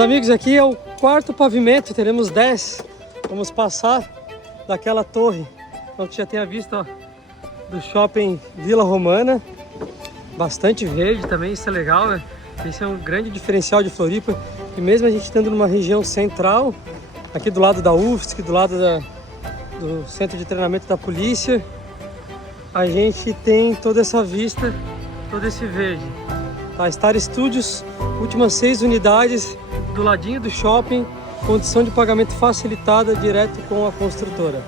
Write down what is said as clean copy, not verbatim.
Meus amigos, aqui é o quarto pavimento, teremos 10. Vamos passar daquela torre, como que já tenha visto, ó, do Shopping Vila Romana. Bastante verde também, isso é legal, né? Esse é um grande diferencial de Floripa. E mesmo a gente estando numa região central, aqui do lado da UFSC, do lado do centro de treinamento da polícia, a gente tem toda essa vista, todo esse verde. Tá, Star Studios, últimas 6 unidades do ladinho do shopping, condição de pagamento facilitada direto com a construtora.